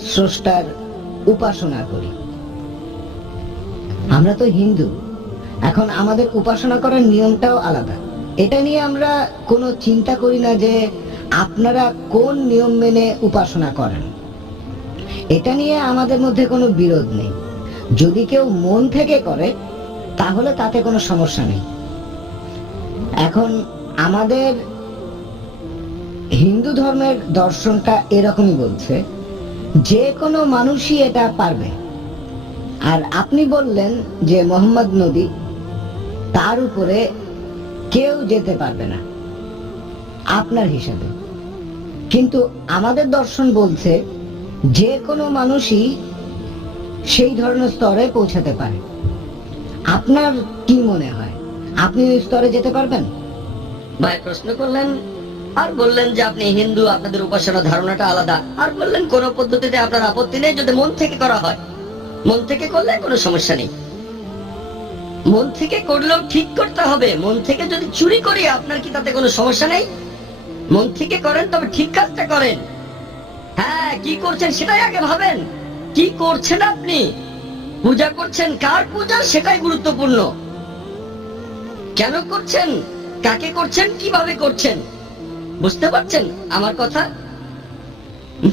স্রষ্টার উপাসনা করি। আমরা তো হিন্দু। এখন আমাদের উপাসনা করার নিয়মটাও আলাদা। এটা নিয়ে আমরা কোনো চিন্তা করি না যে আপনারা কোন নিয়ম মেনে উপাসনা করেন। এটা নিয়ে আমাদের মধ্যে কোনো বিরোধ নেই। যদি কেউ মন থেকে করে, তাহলে তাতে কোনো সমস্যা নেই। এখন আমাদের হিন্দু ধর্মের দর্শনটা এরকমই বলছে। যে কোনো মানুষই এটা পারবে। আর আপনি বললেন যে মোহাম্মদ নবী, তার উপরে কেউ যেতে পারবে না, আপনার হিসাবে। কিন্তু আমাদের দর্শন বলছে যে কোনো মানুষই সেই ধরনের স্তরে পৌঁছাতে পারে। আপনার কি মনে হয়? আপনি ওই স্তরে যেতে পারবেন? ভাই, প্রশ্ন করলেন আর বললেন যে আপনি হিন্দু, আপনাদের উপাসনা ধারণাটা আলাদা। আর বললেন, কোন পদ্ধতিতে আপনার আপত্তি নেই যদি মন থেকে করা হয়। মন থেকে করলে কোনো সমস্যা নেই। মন থেকে করলেও ঠিক করতে হবে। মন থেকে যদি চুরি করি, আপনার কি তাতে কোনো সমস্যা নেই? মন থেকে করেন, তবে ঠিক কাজটা করেন। হ্যাঁ কি করছেন সেটাই আগে ভাবেন। কি করছেন আপনি? পূজা করছেন কার পূজা? সেটাই গুরুত্বপূর্ণ। কেন করছেন? কাকে করছেন? কীভাবে করছেন? বুঝতে পারছেন? আমার কথা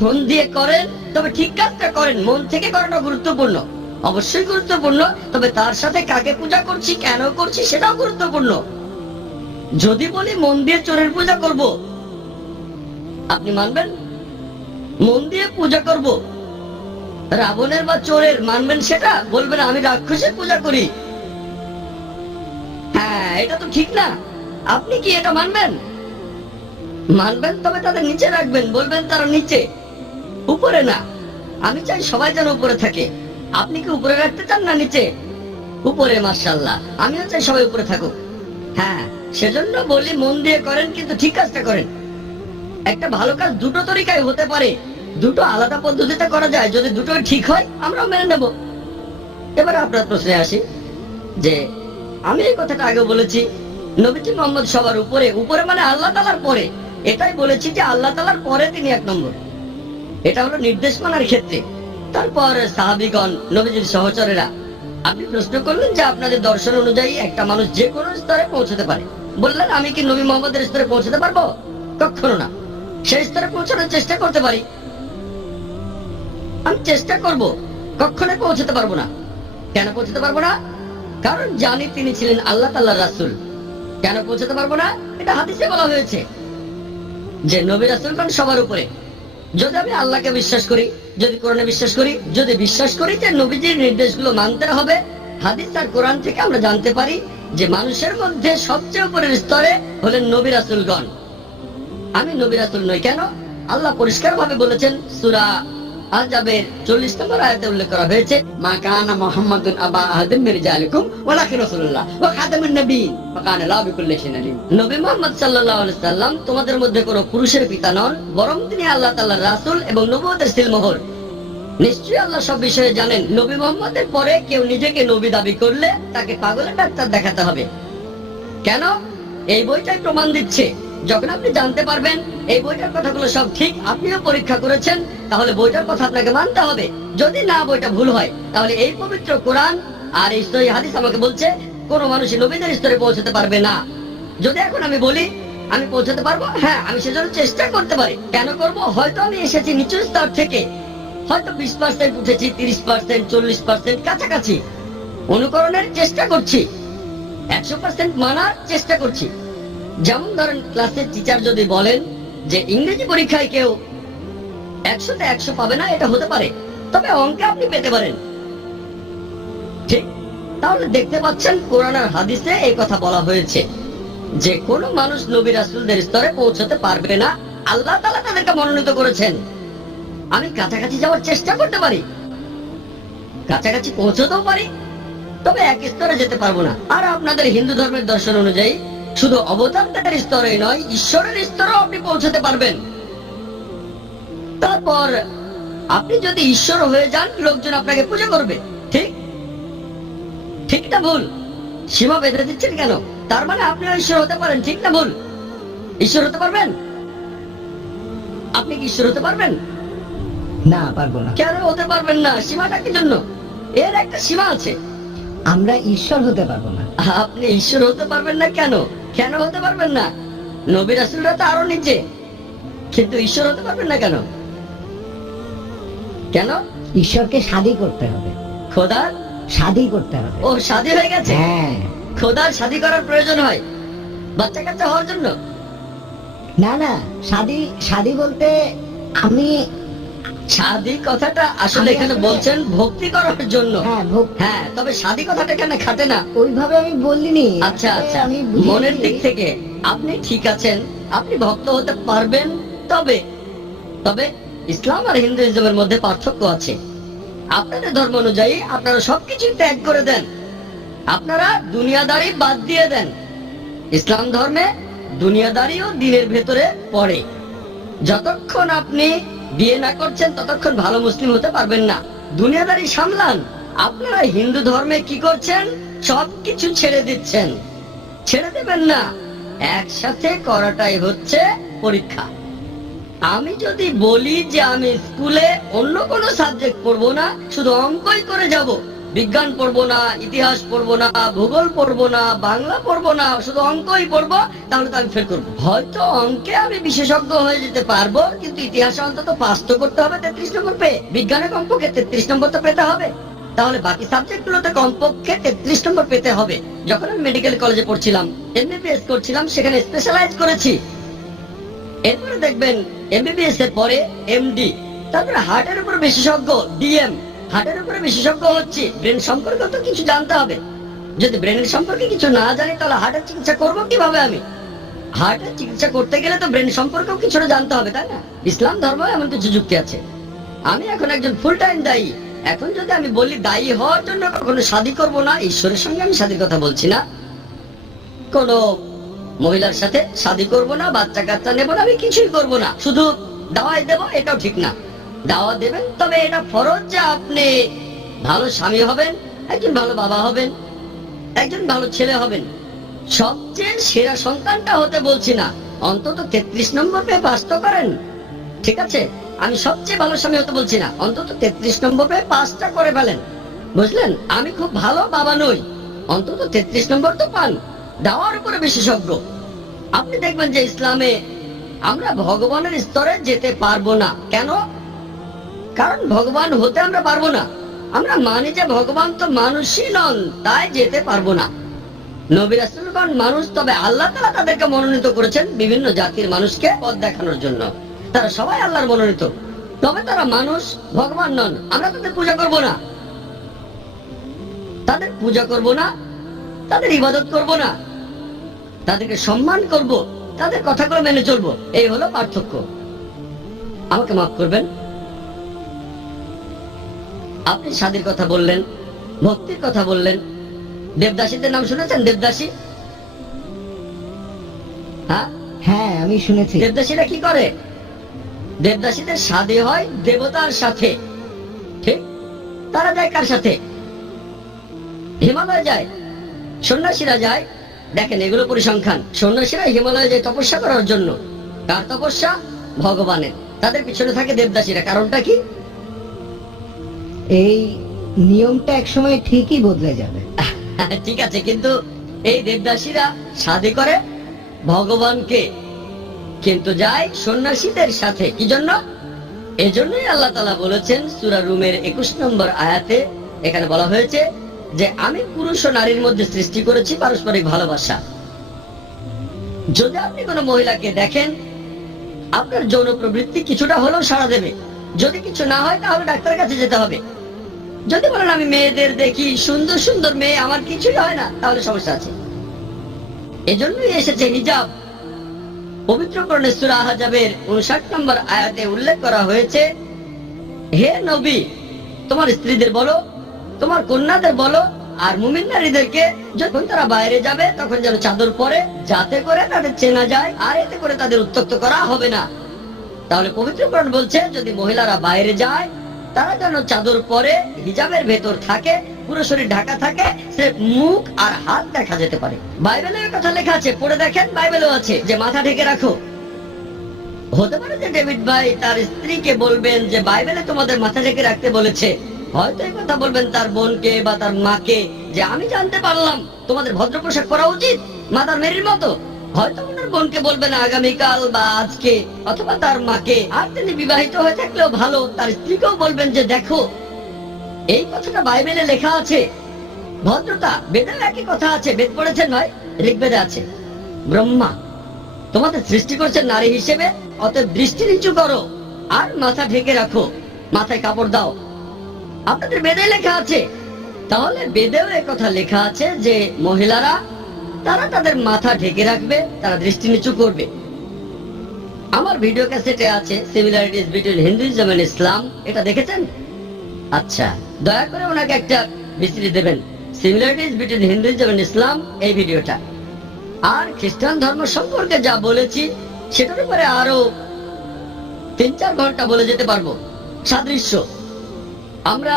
মন দিয়ে করেন, তবে ঠিক কাজটা করেন। মন থেকে করাটা গুরুত্বপূর্ণ। অবশ্যই গুরুত্বপূর্ণ, তবে তার সাথে কাকে পূজা করছি, কেন করছি, সেটাও গুরুত্বপূর্ণ। যদি বলি মন দিয়ে চোরের পূজা করব, আপনি মানবেন? মন দিয়ে পূজা করব। রাবণের বা চোরের, মানবেন সেটা? বলবেন, আমি রাক্ষসের পূজা করি। হ্যাঁ এটা তো ঠিক না। আপনি কি এটা মানবেন? মানবেন তবে তাদের নিচে রাখবেন, বলবেন তারা নিচে। উপরে না। আমি চাই সবাই যেন উপরে থাকে। আপনি কি উপরে রাখতে চান না নিচে? উপরে মার্শাল্লাহ আমিও চাই সবাই উপরে থাকুক। হ্যাঁ সেজন্য বলি, মন দিয়ে করেন, কিন্তু ঠিক কাজটা করেন। একটা ভালো কাজ দুটো তরিকায় হতে পারে। দুটো আলাদা পদ্ধতিতে করা যায়। যদি দুটো ঠিক হয়, আমরাও মেনে নেব। এবার আপনার প্রশ্নে আসি যে, আমি এই কথাটা আগে বলেছি, নবীজি মোহাম্মদ সবার উপরে। উপরে মানে আল্লাহ তালার পরে। এটাই বলেছি যে আল্লাহ তালার পরে তিনি এক নম্বর। এটা হলো নির্দেশ মানার ক্ষেত্রে। তারপর সাহাবিগণ, নবীজির সহচরেরা, আপনি প্রশ্ন করলেন যে আপনাদের দর্শন অনুযায়ী একটা মানুষ যে কোনো স্তরে পৌঁছতে পারে। বললেন, আমি কি নবী মোহাম্মদের স্তরে পৌঁছতে পারব? কখনো না। সেই স্তরে পৌঁছানোর চেষ্টা করতে পারি। আমি চেষ্টা করব, কখনোই পৌঁছতে পারব না। কেন পৌঁছতে পারব না? কারণ জানি তিনি ছিলেন আল্লাহ তাল্লাহ রাসুল। কেন পৌঁছতে পারব না? এটা হাদিসে বলা হয়েছে। যে নবী রাসুলগণ সবার উপরে। যদি আমি আল্লাহকে বিশ্বাস করি, যদি কোরআনে বিশ্বাস করি, যদি বিশ্বাস করি যে নবীজির নির্দেশগুলো মানতে হবে, হাদিস আর কোরআন থেকে আমরা জানতে পারি যে মানুষের মধ্যে সবচেয়ে উপরের স্তরে হলেন নবী রাসুলগণ। আমি নবী রাসুল নই, কেন? আল্লাহ পরিষ্কার ভাবে বলেছেন, সুরা আজাবের চল্লিশ নম্বর আয়াতে উল্লেখ করা হয়েছে, মা কানা মোহাম্মদুন আবা আহাদিন মির জালিকুম, ওয়ালাকিন রাসূলুল্লাহ, ওয়া খাতামুন নবীন, ওয়া কানা লা বিকুল্লি শাইইন আলিম। নবী মুহাম্মদ সাল্লাম তোমাদের মধ্যে কোনো পুরুষের পিতা নন, বরং তিনি আল্লাহ তাআলার রাসূল এবং নবুয়তের সিলমোহর। নিশ্চয়ই আল্লাহ সব বিষয়ে জানেন, নবী মোহাম্মদের পরে কেউ নিজেকে নবী দাবি করলে তাকে পাগলের ডাক্তার দেখাতে হবে। কেন? এই বইটাই প্রমাণ দিচ্ছে, যখন আপনি জানতে পারবেন, এই বইটার কথাগুলো সব ঠিক, আপনিও পরীক্ষা করেছেন তাহলে বইটার কথা আপনাকে মানতে হবে। যদি না বইটা ভুল হয়, তাহলে এই পবিত্র কোরআন আর সহি হাদিস আমাকে বলছে, কোন মানুষ নবীদের স্তরে পৌঁছতে পারবে না। যদি এখন আমি বলি, আমি পৌঁছতে পারব? হ্যাঁ আমি সেজন্য চেষ্টা করতে পারি। কেন করব? হয়তো আমি এসেছি নিচু স্তর থেকে। হয়তো বিশ পার্সেন্ট উঠেছি, তিরিশ পার্সেন্ট চল্লিশ পার্সেন্ট কাছাকাছি। অনুকরণের চেষ্টা করছি। একশো পার্সেন্ট মানার চেষ্টা করছি। যেমন ধরেন ক্লাসের টিচার যদি বলেন যে ইংরেজি পরীক্ষায় কেউ একশোতে একশো পাবে না, এটা হতে পারে। তবে অঙ্কে আপনি পেতে পারেন। ঠিক, তাহলে দেখতে পাচ্ছেন কোরআন হাদিসে এই কথা বলা হয়েছে যে, কোন মানুষ নবী রাসুলদের স্তরে পৌঁছতে পারবে না, আল্লাহ তালা তাদেরকে মনোনীত করেছেন। আমি কাছাকাছি যাওয়ার চেষ্টা করতে পারি। কাছাকাছি পৌঁছতেও পারি, তবে এক স্তরে যেতে পারব না। আর আপনাদের হিন্দু ধর্মের দর্শন অনুযায়ী, শুধু অবতারদের স্তরে নয়, ঈশ্বরের স্তরেও আপনি পৌঁছতে পারবেন। তারপর আপনি যদি ঈশ্বর হয়ে যান, লোকজন আপনাকে পূজা করবে। ঠিক? ঠিক না ভুল। সীমা বেঁধে দিচ্ছেন কেন? তার মানে আপনিও ঈশ্বর হতে পারেন ঠিক না ভুল। ঈশ্বর হতে পারবেন? আপনি কি ঈশ্বর হতে পারবেন? না, পারব না। কেন হতে পারবেন না? সীমাটা কি জন্য? এর একটা সীমা আছে। আমরা ঈশ্বর হতে পারব না। আপনি ঈশ্বর হতে পারবেন না কেন? কেন হতে পারবেন না? নবী রাসুলরা তো আরও নিচে। কিন্তু ঈশ্বর হতে পারবেন না কেন? কেন? ঈশ্বরকে শাদি করতে হবে। খোদার শাদি করতে হবে। ও শাদী হয়ে গেছে? হ্যাঁ। খোদার শাদী করার প্রয়োজন হয়। বাচ্চা কাচ্চা হওয়ার জন্য? না না শাদি শাদি বলতে আমি শাদী কথাটা আসলে এখানে বলছেন ভক্তি করার জন্য। হ্যাঁ হ্যাঁ তবে শাদী কথাটা এখানে খাটে না। ওইভাবে আমি বলিনি। আচ্ছা আচ্ছা। আমি মনের দিক থেকে আপনি ঠিক আছেন আপনি ভক্ত হতে পারবেন তবে তবে ইসলাম আর হিন্দুইজমের মধ্যে পার্থক্য আছে। আপনাদের ধর্ম অনুযায়ী আপনারা সবকিছু ত্যাগ করে দেন। আপনারা দুনিয়াদারি বাদ দিয়ে দেন। ইসলাম ধর্মে দুনিয়াদারিও দিনের ভেতরে পড়ে। যতক্ষণ আপনি বিয়ে না করছেন, ততক্ষণ ভালো মুসলিম হতে পারবেন না। দুনিয়াদারি সামলান। আপনারা হিন্দু ধর্মে কি করছেন? সবকিছু ছেড়ে দিচ্ছেন। ছেড়ে দেবেন না। একসাথে করাটাই হচ্ছে পরীক্ষা। আমি যদি বলি যে আমি স্কুলে অন্য কোনো সাবজেক্ট পড়ব না, শুধু অঙ্কই করে যাব। বিজ্ঞান পড়ব না, ইতিহাস পড়ব না, ভূগোল পড়ব না, বাংলা পড়ব না, শুধু অঙ্কই পড়ব, তাহলে তো আমি ফেল করব। হয়তো অঙ্কে আমি বিশেষজ্ঞ হয়ে যেতে পারব, কিন্তু ইতিহাসে অন্তত পাস তো করতে হবে তেত্রিশ নম্বর পেয়ে। বিজ্ঞানে কমপক্ষে তেত্রিশ নম্বর তো পেতে হবে। তাহলে বাকি সাবজেক্ট গুলোতে কমপক্ষে তেত্রিশ নম্বর পেতে হবে। যখন আমি মেডিকেল কলেজে পড়ছিলাম এমবিবিএস করছিলাম, সেখানে স্পেশালাইজ করেছি। এরপরে দেখবেন এমবিবিএস এর পরে এমডি তারপরে হার্টের উপর বিশেষজ্ঞ ডিএম হার্টের উপরে বিশেষজ্ঞ হচ্ছে ব্রেন সম্পর্কে তো কিছু জানতে হবে। যদি ব্রেনের সম্পর্কে কিছু না জানি, তাহলে হার্টের চিকিৎসা করব কীভাবে আমি? হার্টের চিকিৎসা করতে গেলে তো ব্রেন সম্পর্কেও কিছুটা জানতে হবে, তাই না? ইসলাম ধর্ম এমন কিছু যুক্তি আছে। আমি এখন একজন ফুল টাইম দায়ী। এখন যদি আমি বলি দায়ী হওয়ার জন্য কখনো শাদী করব না, ঈশ্বরের সঙ্গে আমি শাদীর কথা বলছি না। কোন মহিলার সাথে শাদী করব না, বাচ্চা কাচ্চা নেব না, আমি কিছুই করব না। শুধু দাওয়াই দেব, এটাও ঠিক না। দাওয়া দেবেন, তবে এটা ফরজ যে আপনি ভালো স্বামী হবেন, একজন ভালো বাবা হবেন, একজন ভালো ছেলে হবেন। সবচেয়ে সেরা সন্তানটা হতে বলছি না। অন্তত তেত্রিশ নম্বর পেয়ে পাস তো করেন। ঠিক আছে? আমি সবচেয়ে ভালো স্বামী হতে বলছি না। অন্তত তেত্রিশ নম্বর পেয়ে পাসটা করে ফেলেন। বুঝলেন? আমি খুব ভালো বাবা নই। অন্তত তেত্রিশ নম্বর তো পান। দাওয়ার উপরে বিশেষজ্ঞ। আপনি দেখবেন যে ইসলামে আমরা ভগবানের স্তরে যেতে পারব না। কেন? কারণ ভগবান হতে আমরা পারব না। আমরা মানি যে ভগবান তো মানুষই নন, তাই যেতে পারব না। মানুষ, তবে আল্লাহ তাআলা তাদেরকে মনোনীত করেছেন বিভিন্ন জাতির মানুষকে পথ দেখানোর জন্য। তারা সবাই আল্লাহর মনোনীত। তবে তারা মানুষ, ভগবান নন। আমরা তাদের পূজা করব না। তাদের পূজা করব না। তাদের ইবাদত করব না। তাদেরকে সম্মান করব তাদের কথাগুলো মেনে চলবো। এই হলো পার্থক্য। আমাকে মাফ করবেন। আপনি স্বাদের কথা বললেন ভক্তির কথা বললেন। দেবদাসীদের নাম শুনেছেন? দেবদাসী? হ্যাঁ? হ্যাঁ আমি শুনেছি। দেবদাসীরা কি করে? দেবদাসীদের সাদে হয় দেবতার সাথে। ঠিক? তারা যায় কার সাথে? হিমালয় যায়। সন্ন্যাসীরা যায় দেখেন এগুলো পরিসংখ্যান। সন্ন্যাসীরা হিমালয়ে যায় তপস্যা করার জন্য কার তপস্যা ভগবানের। তাদের পিছনে থাকে দেবদাসীরা। কারণটা কি? এই নিয়মটা একসময় ঠিকই বদলে যাবে। ঠিক আছে কিন্তু এই দেবদাসীরা সাধে করে ভগবানকে। কিন্তু যায় সন্ন্যাসীদের সাথে। কি জন্য? এজন্যই আল্লাহ তালা বলেছেন সুরা রুমের একুশ নম্বর আয়াতে এখানে বলা হয়েছে যে আমি পুরুষ ও নারীর মধ্যে সৃষ্টি করেছি পারস্পরিক ভালোবাসা। যদি আপনি কোনো মহিলাকে দেখেন, আপনার যৌন প্রবৃত্তি কিছুটা হলেও সাড়া দেবে। যদি কিছু না হয়, তাহলে ডাক্তারের কাছে যেতে হবে। যদি বলেন, আমি মেয়েদের দেখি, সুন্দর সুন্দর মেয়ে, আমার কিছুই হয় না, তাহলে সমস্যা আছে। এজন্যই এসেছে হিজাব। পবিত্র করণে সুরা হাজাবের উনষাট নম্বর আয়াতে উল্লেখ করা হয়েছে, হে নবী, তোমার স্ত্রীদের বলো তোমার কন্যাদের বলো, আর মুমিন নারীদেরকে যখন তারা বাইরে যাবে, তখন যেন চাদর পরে, যাতে করে তাদের চেনা যায়, আর এতে করে তাদের উত্তক্ত করা হবে না। তাহলে পবিত্রকরণ বলছে, যদি মহিলারা বাইরে যায়, তারা যেন চাদর পরে, হিজাবের ভেতর থাকে, পুরো শরীর ঢাকা থাকে সে মুখ আর হাত দেখা যেতে পারে। বাইবেলে এই কথা লেখা আছে, পড়ে দেখেন, বাইবেলেও আছে, যে মাথা ঢেকে রাখো। হতে পারে যে ডেভিড ভাই তার স্ত্রীকে বলবেন যে, বাইবেলে তোমাদের মাথা ঢেকে রাখতে বলেছে। হয়তো এই কথা বলবেন তার বোনকে বা তার মাকে যে আমি জানতে পারলাম তোমাদের ভদ্র পোশাক পরা উচিত মাতার মেরির মতো। হয়তো ওনার বোনকে বলবেন আগামীকাল বা আজকে অথবা তার মাকে। আর তিনি বিবাহিত হয়ে থাকলেও ভালো, তার স্ত্রীকেও বলবেন যে দেখো, এই কথাটা বাইবেলে লেখা আছে। ভদ্রতা বেদের একই কথা আছে, বেদ পড়েছেন নয়, ঋগ্বেদে আছে। ব্রহ্মা, তোমাদের সৃষ্টি করছে নারী হিসেবে, অতএব দৃষ্টি নিচু করো, আর মাথা ঢেকে রাখো, মাথায় কাপড় দাও। আপনাদের বেদে লেখা আছে। তাহলে বেদেও কথা লেখা আছে যে, মহিলারা, তারা তাদের মাথা ঢেকে রাখবে, তারা দৃষ্টি নিচু করবে। আমার ভিডিও ক্যাসেটে আছে similarities between Hinduism and Islam এটা দেখেছেন? আচ্ছা দয়া করে ওনাকে একটা বিস্তৃতি দেবেন। Similarities between Hinduism and Islam এই ভিডিওটা। আর খ্রিস্টান ধর্ম সম্পর্কে যা বলেছি, সেটার উপরে আরও তিন চার ঘণ্টা বলে যেতে পারব। সাদৃশ্য। আমরা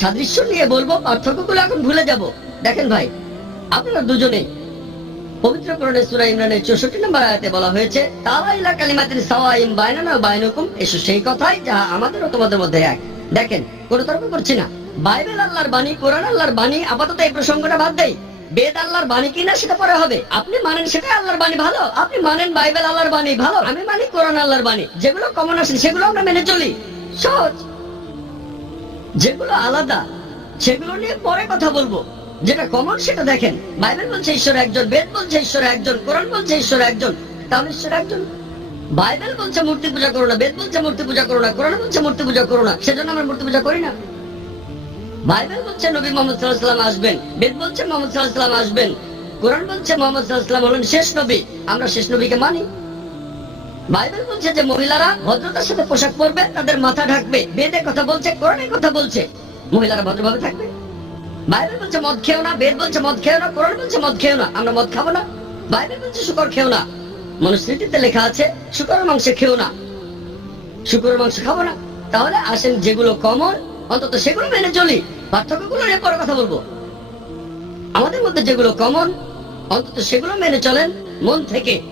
সাদৃশ্য নিয়ে বলব, পার্থক্যগুলো এখন ভুলে যাব। দেখেন ভাই, আপনারা দুজনেই পবিত্র কোরআনে সূরা ইমরানের 64 নম্বর আয়াতে বলা হয়েছে তারা ইলা সাওয়াইম বাইনানা ওয়া বাইনাকুম, এসো সেই কথাই যা আমাদের ও তোমাদের মধ্যে এক। দেখেন, কোনো তর্ক করছি না। বাইবেল আল্লাহর বাণী, কোরআন আল্লাহর বাণী, আপাতত এই প্রসঙ্গটা বাদ দেই। বেদ আল্লাহর বাণী কিনা সেটা পরে হবে। আপনি মানেন সেটা আল্লাহর বাণী ভালো, আপনি মানেন বাইবেল আল্লাহর বাণী ভালো, আমি মানি কোরআন আল্লাহর বাণী। যেগুলো কমন আসে সেগুলো আমরা মেনে চলি। সহজ। যেগুলো আলাদা, সেগুলো নিয়ে পরে কথা বলব। যেটা কমন সেটা দেখেন। বাইবেল বলছে, ঈশ্বর একজন বেদ বলছে, ঈশ্বর একজন কোরআন বলছে, ঈশ্বর একজন তাহলে ঈশ্বর একজন। বাইবেল বলছে, মূর্তি পূজা করো না বেদ বলছে, মূর্তি পূজা করো না কোরআন বলছে, মূর্তি পূজা করো না সেজন্য আমরা মূর্তি পূজা করি না। বাইবেল বলছে, নবী মোহাম্মদ সাল্লাহ আসবেন বেদ বলছে, মোহাম্মদ সাল্লাহ আসবেন কোরআন বলছে, মোহাম্মদ সাল্লাহ হলেন শেষ নবী আমরা শেষ নবীকে মানি। বাইবেল বলছে যে মহিলারা ভদ্রতার সাথে পোশাক পরবে, তাদের মাথা ঢাকবে, বেদে কথা বলছে, কোরআনে কথা বলছে। মহিলারা ভদ্রভাবে থাকবে। বাইবেল বলছে মদ খেও না, বেদ বলছে মদ খেও না, কোরআন বলছে মদ খেও না, আমরা মদ খাব না। বাইবেল বলছে শুকর খেও না। মনুস্মৃতিতে লেখা আছে, শুকরের মাংস খেও না। শুকরের মাংস খাব না। তাহলে আসেন যেগুলো কমন, অন্তত সেগুলো মেনে চলি। পার্থক্যগুলো নিয়ে পরে কথা বলব। আমাদের মধ্যে যেগুলো কমন, অন্তত সেগুলো মেনে চলেন মন থেকে।